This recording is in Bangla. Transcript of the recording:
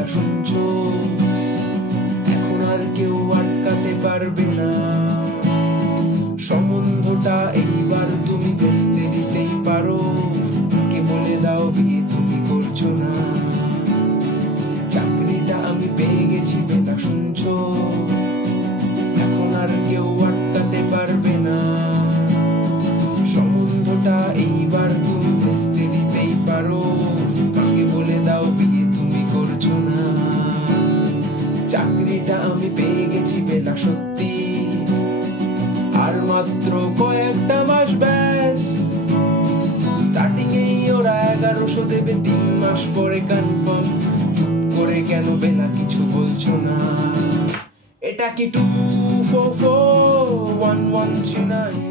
বেলা শুনছো, এখন আর কেউ আটকাতে পারবে না। সম্বন্ধটা এইবার তুমি ভেস্তে দিতেই পারো, কে বলে দাও বিয়ে তুমি করছো না। চাকরিটা আমি পেয়ে গেছি বেলা শুনছো, এখন আর কেউ আটকাতে পারবে না। সম্বন্ধটা এইবার তুমি ভেস্তে দিতেই পারো, কাকে বলে দাও বিয়ে তুমি করছো না। চাকরিটা আমি পেয়ে গেছি বেলা সত্যি, আর মাত্র কয়েকটা মাস ব্যাস। স্টার্টিং এই ওরা 1100 দেবে, 3 মাস পরে কনফার্ম। চুপ করে কেন বেলা কিছু বলছো না? এটা কি 2441139?